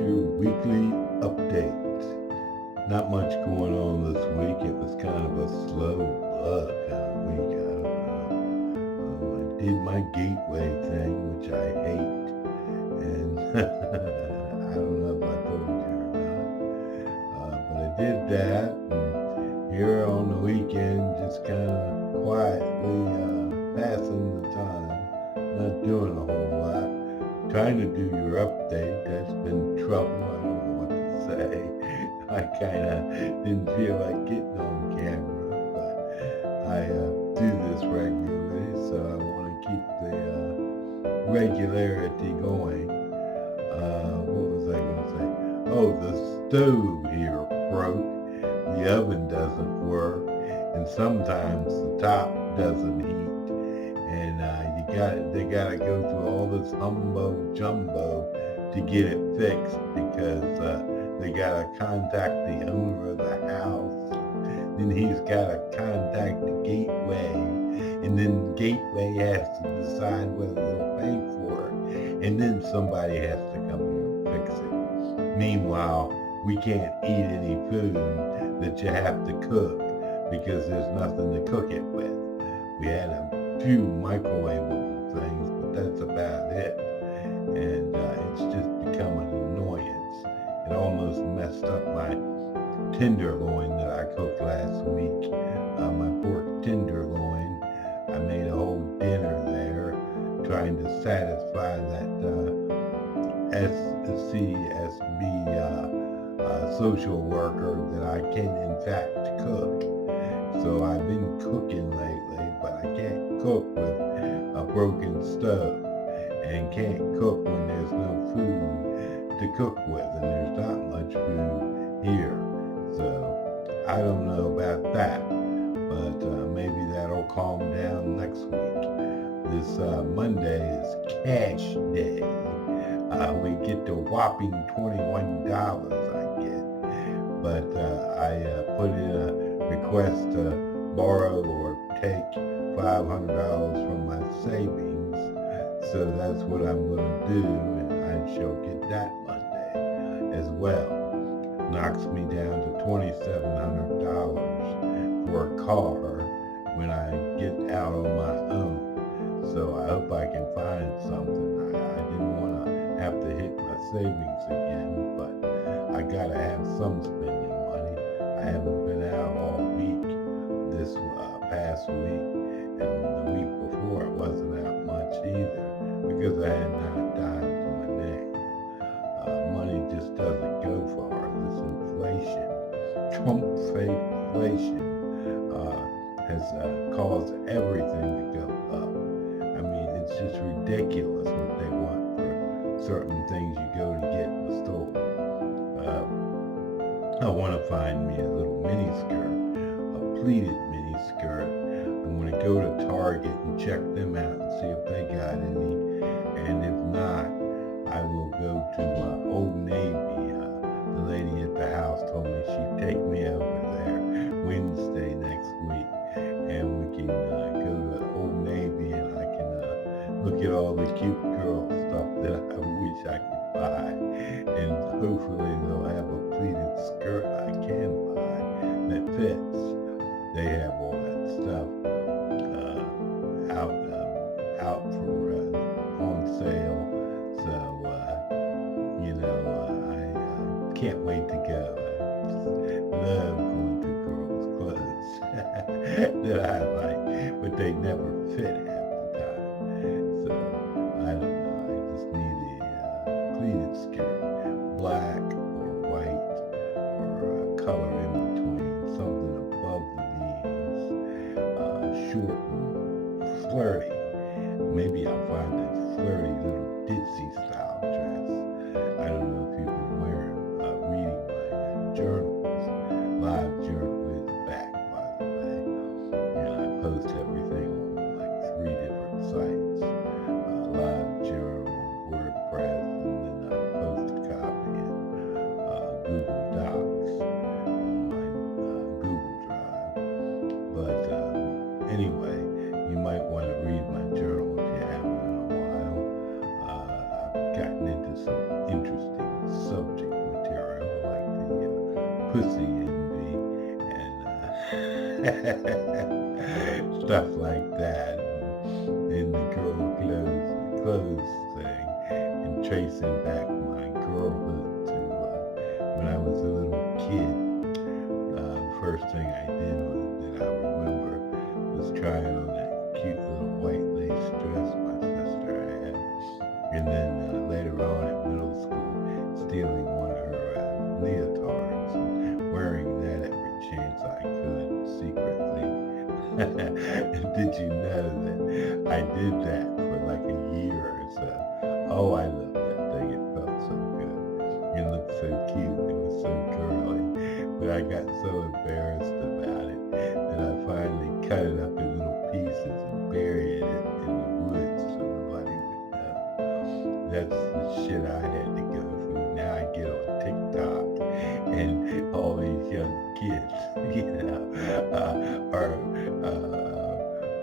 your weekly update. Not much going on this week. It was kind of a slow kind of week. I don't know. I did my gateway thing, which I hate, and I don't know if I told you or not. But I did that, and here on the weekend, just kind of quietly passing the time, not doing a whole lot. Trying to do your update. That's been trouble. I don't know what to say. I kind of didn't feel like getting on camera, but I do this regularly, so I want to keep the regularity going. What was I going to say? Oh, the stove here broke. The oven doesn't work, and sometimes the top doesn't heat. And they gotta go through all this humbo jumbo to get it fixed because they gotta contact the owner of the house. Then he's gotta contact the gateway, and then the gateway has to decide whether they'll pay for it, and then somebody has to come here and fix it. Meanwhile, we can't eat any food that you have to cook because there's nothing to cook it with. We had a few microwavable things, but that's about it. And it's just become an annoyance. It almost messed up my tenderloin that I cooked last week. My pork tenderloin. I made a whole dinner there, trying to satisfy that CSB social worker that I can in fact cook. So I've been cooking lately, but I can't cook with a broken stove and can't cook when there's no food to cook with, and there's not much food here. So I don't know about that, but maybe that'll calm down next week. This Monday is cash day. We get the whopping $21 I get, but I put in a request to borrow or take $500 from my savings, so that's what I'm going to do, and I shall get that Monday as well. Knocks me down to $2,700 for a car when I get out on my own. So I hope I can find something. I didn't want to have to hit my savings again, but I gotta have some spending money. I haven't been out all week this past week, and the week before it wasn't out much either because I had not a dime to my name. Money just doesn't go far. This inflation, Trumpflation, has caused everything to go up. I mean, it's just ridiculous what they want for certain things you go to get in the store. I want to find me a little mini skirt, a pleated mini skirt. I'm going to go to Target and check them out and see if they got any. And if not, I will go to Old Navy. The lady at the house told me she'd take me over there Wednesday next week. And we can go to Old Navy and I can look at all the cute girl stuff that I wish I could buy. And hopefully they'll have a pleated skirt I can buy that fits. They have all that stuff out for on sale. So I can't wait to go. I love going to girls' clothes that I like, but they never fit half the time. So I don't know. I just need a pleated skirt, black or white or a color in between, something above the knees, short and flirty. Maybe I'll find a flirty little ditzy style dress. I don't know if you've been reading my journals. Live journal is back, by the way. And I post everything on like 3 different sites. Live journal, WordPress, and then I post a copy in Google Docs on my Google Drive. But anyway, you might want to read my journal if you haven't in a while. I've gotten into some interesting subjects pussy envy and stuff like that. And the girl clothes thing, and tracing back my girlhood to when I was a little kid. The first thing I did that I remember was trying on that cute little white lace dress my sister had. And then later on in middle school, stealing one of her leotards and wearing that every chance I could secretly. Did you know that I did that for like a year or so? Oh, I loved that thing. It felt so good. It looked so cute. It was so curly. But I got so embarrassed about it that I finally cut it up in little pieces and buried it in the woods so nobody would know. That's the shit I had to go through. Now I get on TikTok and all these young kids, are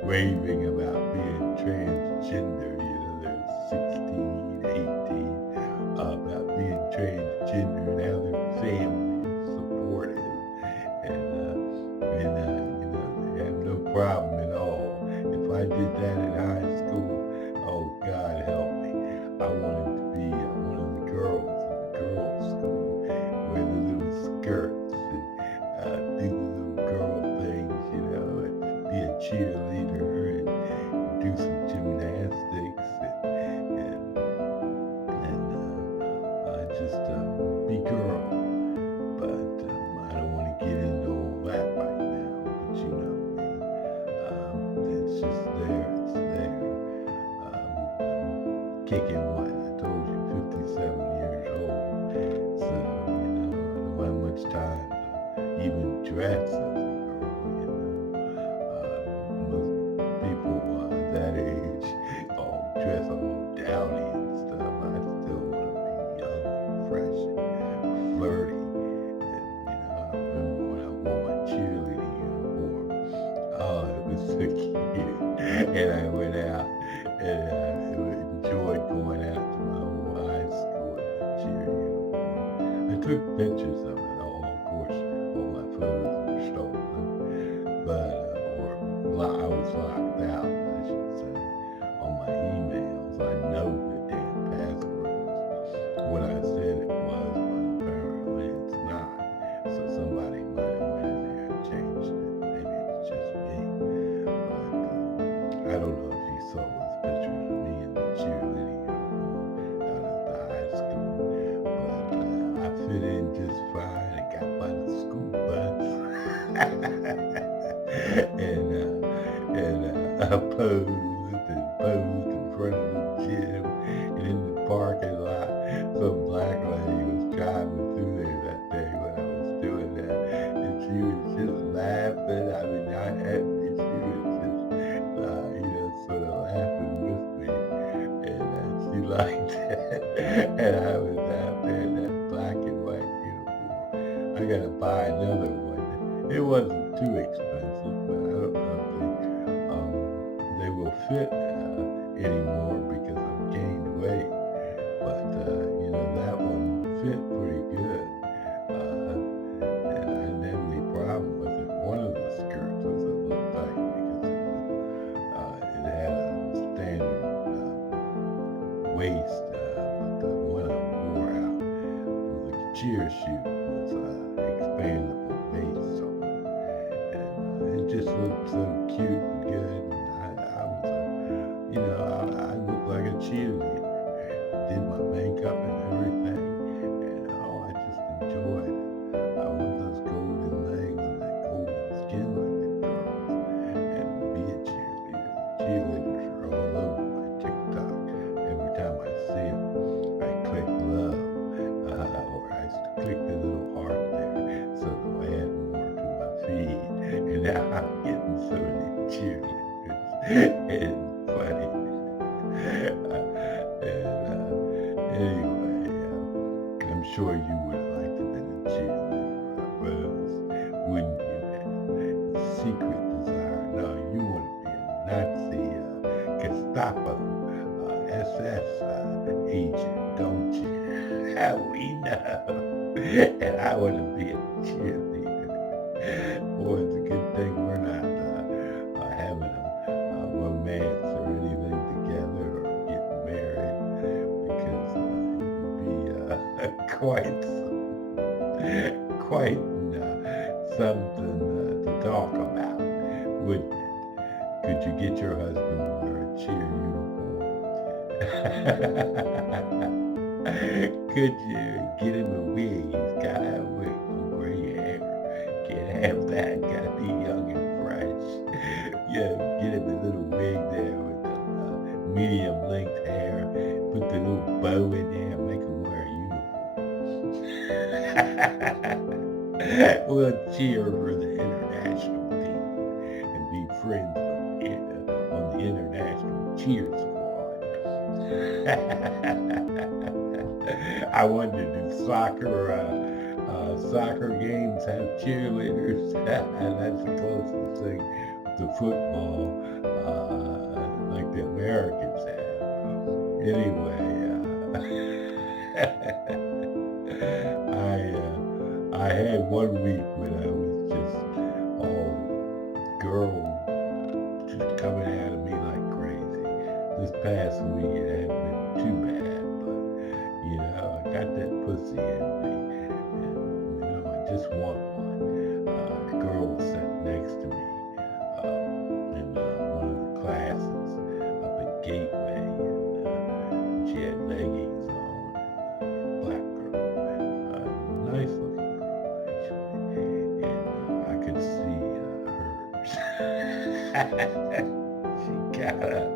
raving about being transgender. They're 16, 18, about being transgender and how their family is supportive. And they have no problem at all. If I did that in high school, oh, God help me. I wanted to be one of the girls in the girls' school, wear the little skirts and do the little girl things, and be a cheerleader and do some gymnastics and just be girl. But I don't want to get into all that right now. But you know me, it's just there. It's there. Kicking what? I told you, 57 years old. So, I don't have much time to even dress as a girl. Most people that age all dress all dowdy and stuff. I still want to be young and fresh and flirty. And, I remember when I wore my cheerleading uniform. Oh, it was so cute. And I went out and I enjoyed going out to my whole high school in the cheer uniform. I took pictures of it all, of course. All my photos were stolen, but I was locked out, I should say, on my emails. I know the damn password was what I said it was, but apparently it's not. So somebody might have went in there and changed it. Maybe it's just me. But I don't know if you saw those pictures of me in the cheerleading uniform out at the high school. But I fit in just fine. I got by the school bus. and I posed in front of the gym and in the parking lot. Some black lady was driving through there that day when I was doing that, and she was just laughing. I mean, she was just, sort of laughing with me, and she liked it. And I was out there in that black and white uniform. I gotta buy another one. It wasn't too expensive, but I don't know if they will fit anymore because I've gained weight. But that one fit pretty good, and I didn't have any problem with it. One of the skirts was a little tight because it had a standard waist, but the one I wore out for the cheer shoot was expandable waist on it. And it just looked so cute and good. And I was, I looked like a cheerleader. Did my makeup and everything, and I just enjoyed it. I want those golden legs and that golden skin like the girls, and be a cheerleader. Cheerleaders are all over my TikTok. Every time I see them, I click love, or I click the little heart there, so they'll add more to my feed. And now I'm getting so many cheerleaders. It's funny. Anyway, I'm sure you would have liked to have been a cheerleader, Rose, wouldn't you? Secret desire. No, you want to be a Nazi, Gestapo, SS agent, don't you? How we know. and I want to be a cheerleader. Boy, it's a good thing we're not having a romance or anything together or getting married because it would be quite something to talk about, wouldn't it? Could you get your husband to wear a cheer uniform? Could you get him a wig? He's gotta have a wig, no gray hair. Can't have that. Gotta be young and fresh. Yeah, get him a little wig there with the medium length hair. Put the little bow in there and make him wear a uniform. We'll cheer for the international team and be friends on the international cheer squad. I wanted to do soccer games have cheerleaders, and that's the closest thing to football, like the Americans have. Anyway, I had 1 week when I was just all girls just coming out of me like crazy. This past week it hadn't been too bad, but I got that pussy in me, and I just want one. A girl was sitting next to me in one of the classes up at Gateway, and she had leggings on, black girl, nice looking girl actually, and I could see hers. She got up,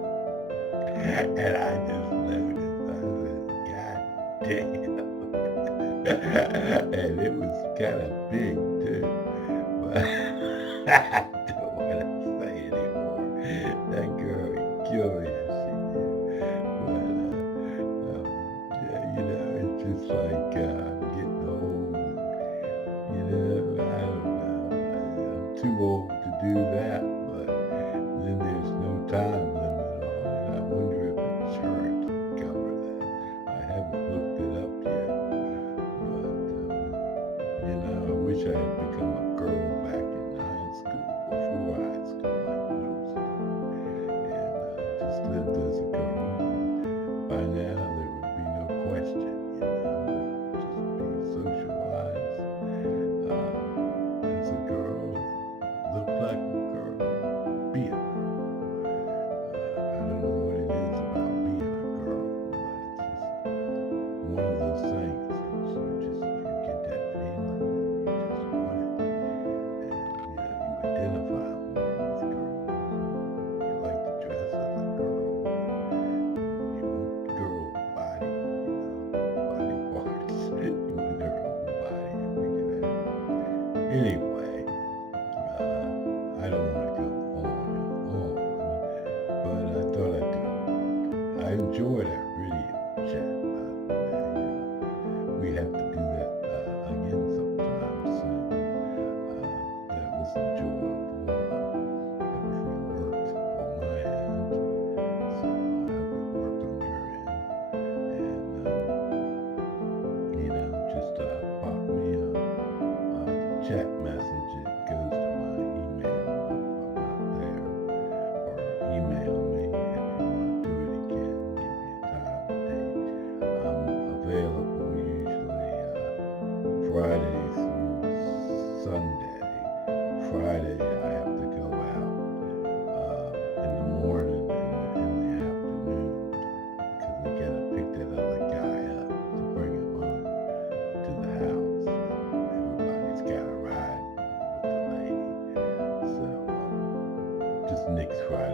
and I just noticed. I said, "God damn!" And it was kind of big too. But I don't want to say anymore. That girl would kill me if she did. But yeah, it's just like I'm getting old. I don't know. I'm too old to do that, but then there's no time limit on it. I wonder if insurance would cover that. I haven't looked it up yet, but I wish I had become a girl back in high school, before high school, like middle school, and just lived as a girl. And by now there would be no question, just be socialized as a girl, look like a girl, be a girl. I don't know what it is about being a girl, but it's just one of those things. You get that feeling, and you just want it, and you identify more with girls. You like to dress as a girl. You want girl body, body parts. You want their whole body, and we can have it. Anyway, I don't want to go on and on, but I thought I'd do it. I enjoyed our video chat, by the way. We have to do that again sometime soon. That was enjoyable. Everything worked on my end, so I hope it worked on your end. And just pop me a chat message. It goes to my email if I'm not there, or email me if you want to do it again. Give me a time and date. I'm available usually Friday through Sunday. Friday I have to go out in the morning and in the afternoon because they gotta pick that other guy up to bring him home to the house. Everybody's got a ride with the lady. So just next Friday